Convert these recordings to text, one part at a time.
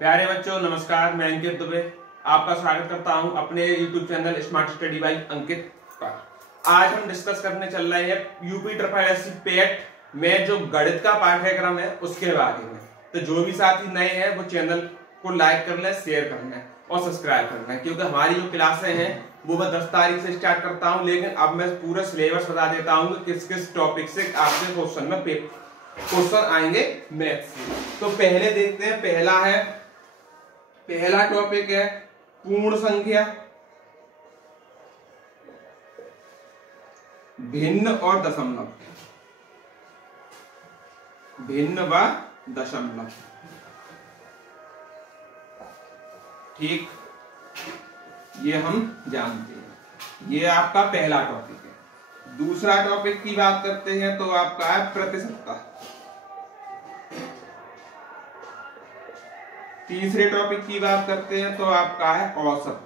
प्यारे बच्चों नमस्कार, मैं अंकित दुबे आपका स्वागत करता हूं अपने YouTube channel smart study by Ankit पर। आज हम डिस्कस करने चल रहे हैं यूपी SSC पेट में जो गणित का पाठ्यक्रम है उसके बारे में। तो जो भी साथी नए हैं वो चैनल को लाइक कर लें, शेयर कर लें और सब्सक्राइब कर लें, क्योंकि हमारी जो क्लासें हैं वो मैं 10 तारीख से स्टार्ट करता हूं। लेकिन अब मैं पूरा सिलेबस बता देता हूं कि किस किस टॉपिक से आपके क्वेश्चन आएंगे मैथ से। तो पहले देखते हैं, पहला टॉपिक है पूर्ण संख्या, भिन्न और दशमलव, भिन्न व दशमलव। ठीक, ये हम जानते हैं, ये आपका पहला टॉपिक है। दूसरा टॉपिक की बात करते हैं तो आपका है प्रतिशतता। तीसरे टॉपिक की बात करते हैं तो आपका है औसत।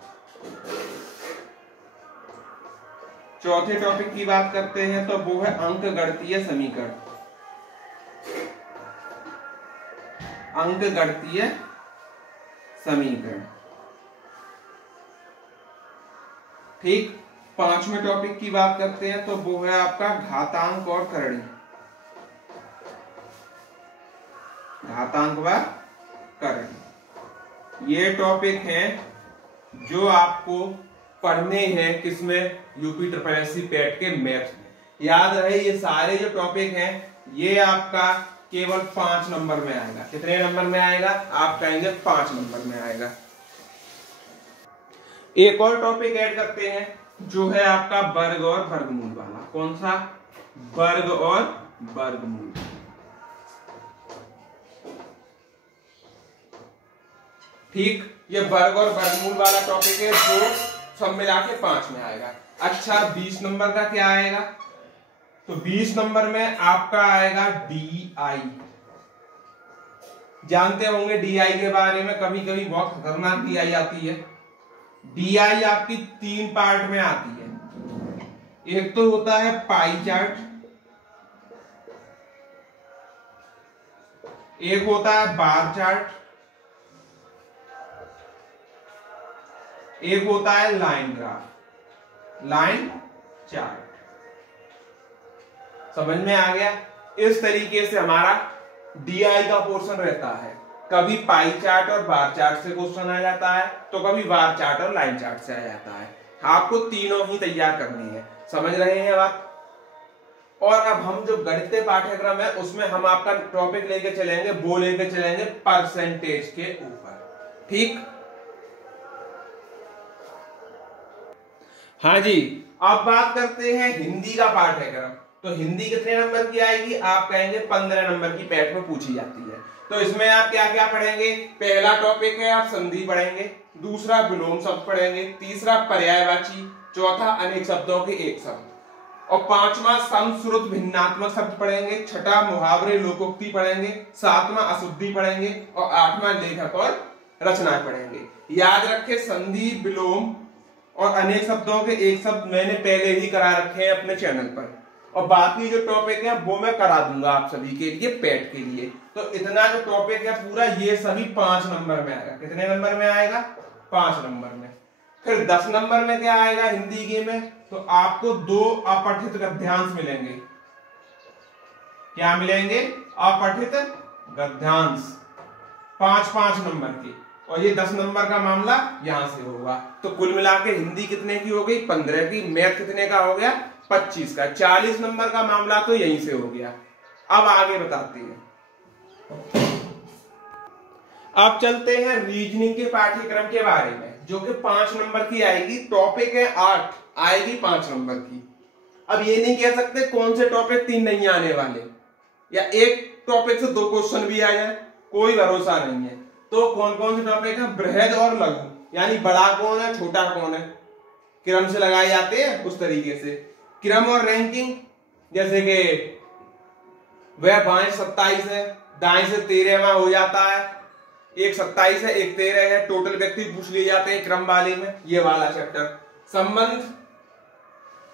चौथे टॉपिक की बात करते हैं तो वो है अंकगणितीय समीकरण, अंकगणितीय समीकरण। ठीक, पांचवें टॉपिक की बात करते हैं तो वो है आपका घातांक और करणी, घातांक व करणी। ये टॉपिक हैं जो आपको पढ़ने हैं किसमें, यूपी SSC पेट के मैथ्स में। याद रहे ये सारे जो टॉपिक हैं ये आपका केवल 5 नंबर में आएगा। कितने नंबर में आएगा? आप कहेंगे 5 नंबर में आएगा। एक और टॉपिक ऐड करते हैं जो है आपका वर्ग और वर्गमूल वाला। कौन सा? वर्ग और वर्गमूल। ठीक, ये वर्ग और वर्गमूल वाला टॉपिक है जो सब मिला के 5 में आएगा। अच्छा, 20 नंबर का क्या आएगा? तो 20 नंबर में आपका आएगा DI। जानते होंगे DI के बारे में, कभी कभी बहुत खतरनाक DI आती है। DI आपकी 3 पार्ट में आती है। एक तो होता है पाई चार्ट, एक होता है बार चार्ट, एक होता है लाइन ग्राफ, लाइन चार्ट। समझ में आ गया? इस तरीके से हमारा DI का पोर्शन रहता है। कभी पाई चार्ट और बार चार्ट से क्वेश्चन आ जाता है, तो कभी बार चार्ट और लाइन चार्ट से आ जाता है। आपको तीनों ही तैयार करनी है। समझ रहे हैं बात? और अब हम जो गणितीय पाठ्यक्रम है उसमें हम आपका टॉपिक लेके चलेंगे, वो लेके चलेंगे परसेंटेज के ऊपर। ठीक, हाँ जी। अब बात करते हैं हिंदी का पाठ्यक्रम। तो हिंदी कितने नंबर की आएगी? आप कहेंगे 15 नंबर की पैट में पूछी जाती है। तो इसमें आप क्या क्या पढ़ेंगे? पहला टॉपिक है आप संधि पढ़ेंगे, दूसरा विलोम शब्द पढ़ेंगे, तीसरा पर्यायवाची, चौथा अनेक शब्दों के एक शब्द, और पांचवा समश्रुत भिन्नात्मक शब्द पढ़ेंगे, छठा मुहावरे लोकोक्ति पढ़ेंगे, सातवां अशुद्धि पढ़ेंगे और आठवां लेखक और रचनाएं पढ़ेंगे। याद रखें, संधि, विलोम और अनेक शब्दों के एक शब्द मैंने पहले ही करा रखे हैं अपने चैनल पर, और बाकी जो टॉपिक है वो मैं करा दूंगा आप सभी के लिए पेट के लिए। तो इतना जो टॉपिक है पूरा ये सभी 5 नंबर में आएगा। कितने नंबर में आएगा? 5 नंबर में। फिर 10 नंबर में क्या आएगा हिंदी के में? तो आपको 2 अपठित गद्यांश मिलेंगे। क्या मिलेंगे? अपठित गद्यांश, 5-5 नंबर के। और ये 10 नंबर का मामला यहां से होगा। तो कुल मिला के हिंदी कितने की हो गई? 15 की। मैथ कितने का हो गया? 25 का। 40 नंबर का मामला तो यहीं से हो गया। अब आगे बताते हैं। अब चलते हैं रीजनिंग के पाठ्यक्रम के बारे में, जो कि 5 नंबर की आएगी। टॉपिक है 8, आएगी 5 नंबर की। अब ये नहीं कह सकते कौन से टॉपिक 3 नहीं आने वाले, या एक टॉपिक से 2 क्वेश्चन भी आ जाए, कोई भरोसा नहीं है। तो कौन कौन से टॉपिक है? बृहद और लघु, यानी बड़ा कौन है छोटा कौन है, क्रम से लगाए जाते हैं उस तरीके से। क्रम और रैंकिंग, जैसे कि वह बाएं 27 है, दाएं से 13वां हो जाता है, एक 27 है एक 13 है, टोटल व्यक्ति पूछ लिए जाते हैं क्रम वाले में, ये वाला चैप्टर। संबंध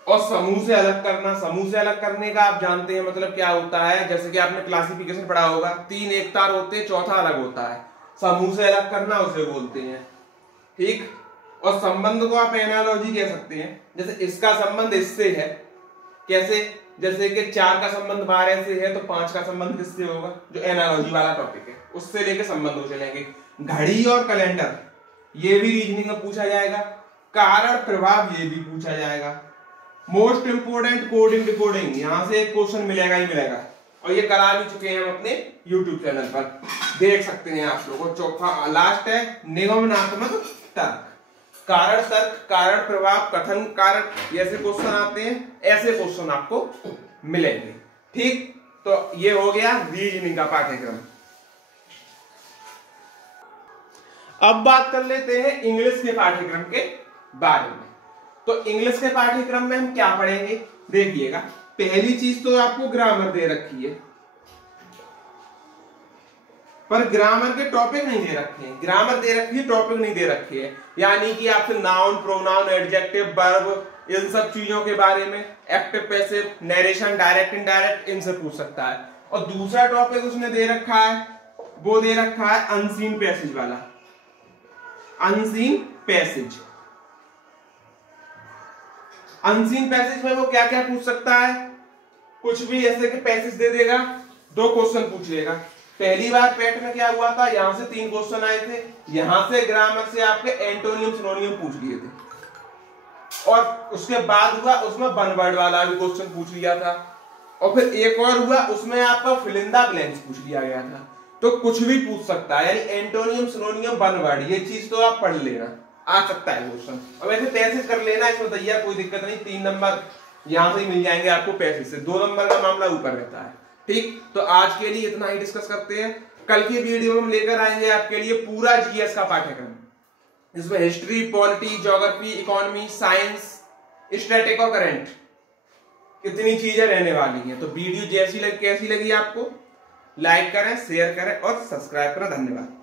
और समूह से अलग करना। समूह से अलग करने का आप जानते हैं मतलब क्या होता है, जैसे कि आपने क्लासिफिकेशन पढ़ा होगा, 3 एक तार होते हैं, चौथा अलग होता है। समूह से अलग करना उसे बोलते हैं, ठीक। और संबंध को आप एनालॉजी कह सकते हैं, जैसे इसका संबंध इससे है, कैसे, जैसे कि 4 का संबंध 12 से है तो 5 का संबंध किससे होगा, जो एनालॉजी वाला टॉपिक है उससे लेके संबंध हो चलेंगे। घड़ी और कैलेंडर ये भी रीजनिंग में पूछा जाएगा, कारण प्रभाव ये भी पूछा जाएगा। मोस्ट इंपोर्टेंट कोडिंग डिकोडिंग, यहां से एक क्वेश्चन मिलेगा ही मिलेगा, और ये करा भी चुके हैं हम अपने YouTube चैनल पर, देख सकते हैं आप लोगों को। चौथा लास्ट है निगमनात्मक तर्क, कारण तर्क, कारण प्रभाव, कथन कारक, ऐसे क्वेश्चन आते हैं, ऐसे क्वेश्चन आपको मिलेंगे, ठीक। तो ये हो गया रीजनिंग का पाठ्यक्रम। अब बात कर लेते हैं इंग्लिश के पाठ्यक्रम के बारे में। तो इंग्लिश के पाठ्यक्रम में हम क्या पढ़ेंगे, देखिएगा। पहली चीज तो आपको ग्रामर दे रखी है, पर ग्रामर के टॉपिक नहीं दे रखे हैं। ग्रामर दे रखी है, टॉपिक नहीं दे रखे हैं, यानी कि आपसे नाउन, प्रोनाउन, एडजेक्टिव, वर्ब, इन सब चीजों के बारे में, active, passive, narration, direct, indirect, इनसे पूछ सकता है। और दूसरा टॉपिक उसने दे रखा है, वो दे रखा है अनसीन पैसेज वाला, अनसीन पैसेज। अनसीन पैसेज में वो क्या क्या पूछ सकता है, कुछ भी, ऐसे कि पैसेज दे देगा, 2 क्वेश्चन पूछ लेगा। पहली बार पेट में क्या हुआ था, यहां से 3 क्वेश्चन आए थे, यहां से ग्रामर से आपके एंटोनियम सिनोनियम पूछ लिए थे, और उसके बाद हुआ उसमें वन वर्ड वाला भी क्वेश्चन पूछ लिया था, और फिर एक और हुआ उसमें आपका फिल इन द ब्लैंक्स पूछ लिया गया था। तो कुछ भी पूछ सकता है, यानी एंटोनियम सिनोनियम वन वर्ड, ये चीज तो आप पढ़ लेना, आ सकता है क्वेश्चन। और वैसे पैसेज कर लेना, इसमें दैया कोई दिक्कत नहीं, 3 नंबर यहां से मिल जाएंगे आपको पैसेज से, 2 नंबर का मामला ऊपर रहता है, ठीक। तो आज के लिए इतना ही डिस्कस करते हैं। कल की वीडियो में हम लेकर आएंगे आपके लिए पूरा जीएस का पाठ्यक्रम, इसमें history, polity, geography, economy, science, static और करंट, इतनी चीजें रहने वाली हैं। तो वीडियो कैसी लगी आपको, लाइक करें, शेयर करें और सब्सक्राइब करें। धन्यवाद।